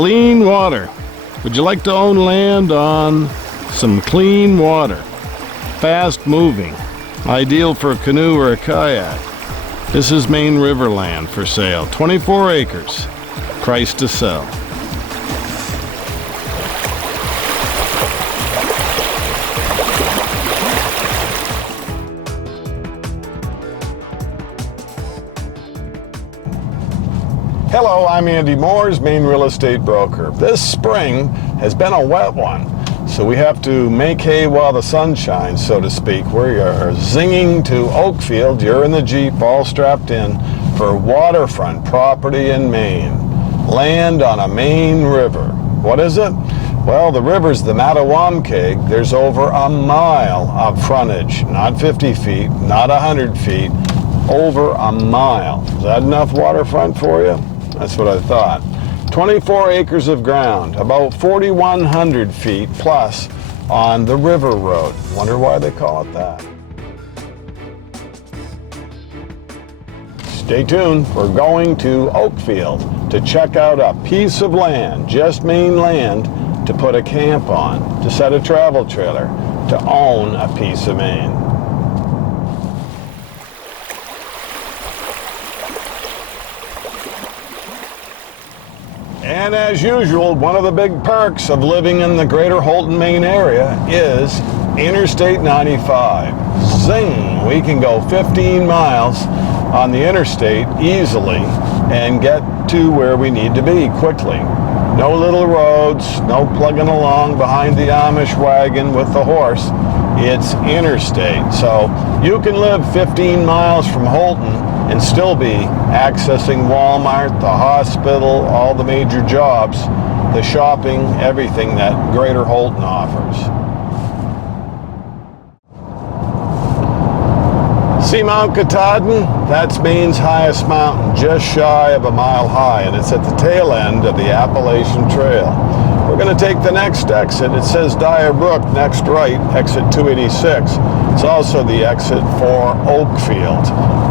Clean water. Would you like to own land on some clean water? Fast moving. Ideal for a canoe or a kayak. This is Maine River land for sale. 24 acres. Price to sell. Hello, I'm Andy Moores, Maine real estate broker. This spring has been a wet one, so we have to make hay while the sun shines, so to speak. We are zinging to Oakfield. You're in the Jeep, all strapped in, for waterfront property in Maine. Land on a Maine river. What is it? Well, the river's the Mattawamkeag. There's over a mile of frontage, not 50 feet, not 100 feet, over a mile. Is that enough waterfront for you? That's what I thought. 24 acres of ground, about 4,100 feet plus on the river road. Wonder why they call it that. Stay tuned. We're going to Oakfield to check out a piece of land, just Maine land, to put a camp on, to set a travel trailer, to own a piece of Maine. And as usual, one of the big perks of living in the greater Houlton, Maine area is Interstate 95. Zing! We can go 15 miles on the interstate easily and get to where we need to be quickly. No little roads, no plugging along behind the Amish wagon with the horse. It's interstate. So you can live 15 miles from Houlton and still be accessing Walmart, the hospital, all the major jobs, the shopping, everything that Greater Houlton offers. See Mount Katahdin? That's Maine's highest mountain, just shy of a mile high, and it's at the tail end of the Appalachian Trail. We're going to take the next exit. It says Dyer Brook, next right, exit 286. It's also the exit for Oakfield.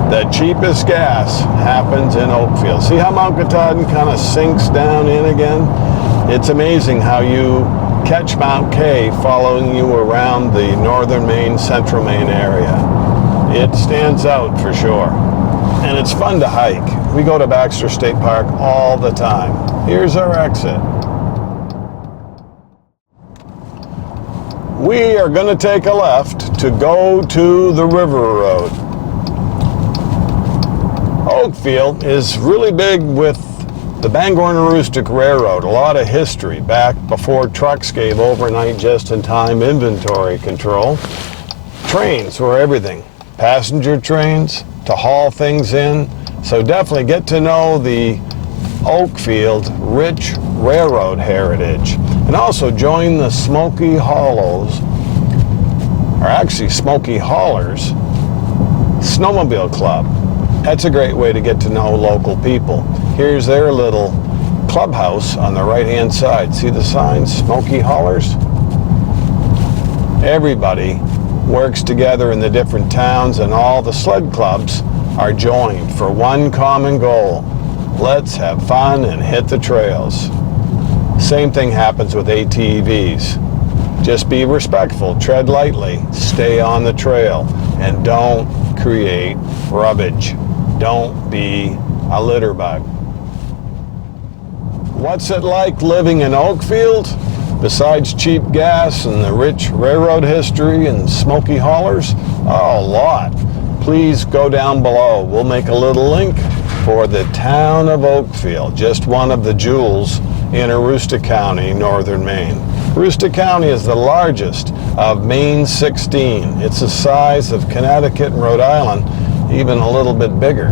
The cheapest gas happens in Oakfield. See how Mount Katahdin kind of sinks down in again? It's amazing how you catch Mount K following you around the northern Maine, central Maine area. It stands out for sure. And it's fun to hike. We go to Baxter State Park all the time. Here's our exit. We are going to take a left to go to the river road. Oakfield is really big with the Bangor and Aroostook Railroad. A lot of history back before trucks gave overnight just-in-time inventory control. Trains were everything. Passenger trains to haul things in. So definitely get to know the Oakfield rich railroad heritage. And also join the Smoky Hollows, or actually Smoky Haulers, Snowmobile Club. That's a great way to get to know local people. Here's their little clubhouse on the right-hand side. See the sign, Smoky Haulers? Everybody works together in the different towns, and all the sled clubs are joined for one common goal. Let's have fun and hit the trails. Same thing happens with ATVs. Just be respectful, tread lightly, stay on the trail, and don't create rubbish. Don't be a litter bug. What's it like living in Oakfield? Besides cheap gas and the rich railroad history and Smoky Haulers? Oh, a lot. Please go down below. We'll make a little link for the town of Oakfield, just one of the jewels in Aroostook County, northern Maine. Aroostook County is the largest of Maine's 16. It's the size of Connecticut and Rhode Island, even a little bit bigger.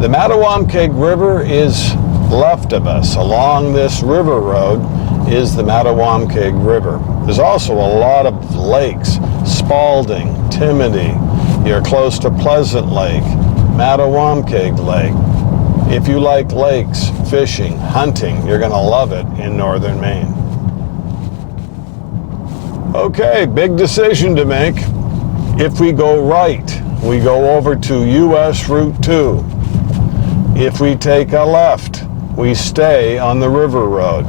The Mattawamkeag River is left of us. Along this river road is the Mattawamkeag River. There's also a lot of lakes, Spalding, Timothy. You're close to Pleasant Lake, Mattawamkeag Lake. If you like lakes, fishing, hunting, you're going to love it in northern Maine. Okay, big decision to make. If we go right, we go over to US Route 2. If we take a left, we stay on the river road.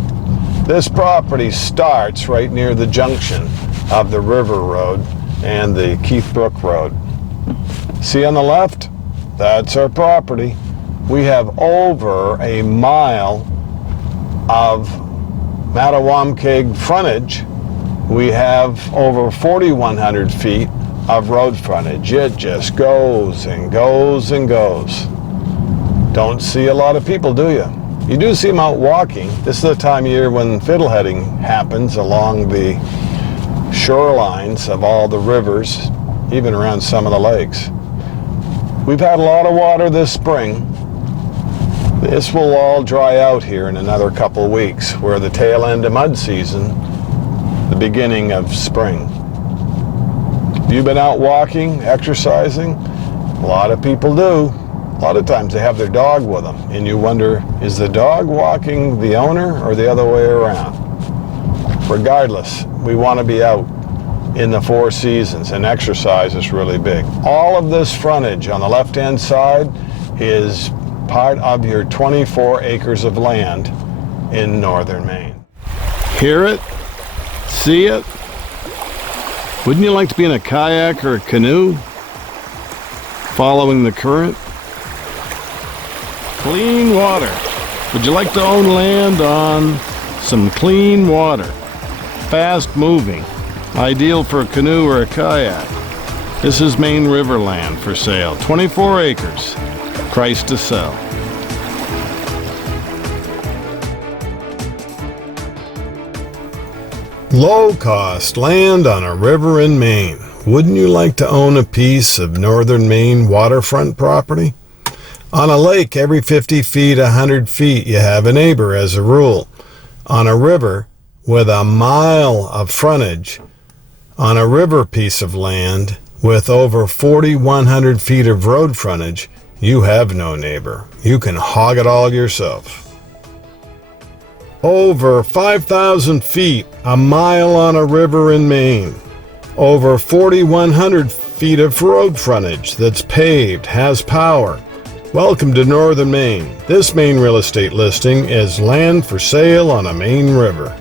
This property starts right near the junction of the river road and the Keith Brook Road. See on the left? That's our property. We have over a mile of Mattawamkeag frontage. We have over 4,100 feet of road frontage. It just goes and goes and goes. Don't see a lot of people, do you? You do see them out walking. This is the time of year when fiddleheading happens along the shorelines of all the rivers, even around some of the lakes. We've had a lot of water this spring. This will all dry out here in another couple of weeks. We're the tail end of mud season, the beginning of spring. Have you been out walking, exercising? A lot of people do. A lot of times they have their dog with them, and you wonder, is the dog walking the owner or the other way around? Regardless, we want to be out in the 4 seasons, and exercise is really big. All of this frontage on the left-hand side is part of your 24 acres of land in northern Maine. Hear it? See it? Wouldn't you like to be in a kayak or a canoe, following the current? Clean water. Would you like to own land on some clean water? Fast moving. Ideal for a canoe or a kayak. This is Maine River land for sale. 24 acres. Price to sell. Low-cost land on a river in Maine. Wouldn't you like to own a piece of northern Maine waterfront property? On a lake, every 50 feet, 100 feet, you have a neighbor as a rule. On a river, with a mile of frontage, on a river piece of land, with over 4,100 feet of road frontage, you have no neighbor. You can hog it all yourself. Over 5,000 feet, a mile on a river in Maine. Over 4,100 feet of road frontage that's paved, has power. Welcome to northern Maine. This Maine real estate listing is land for sale on a Maine river.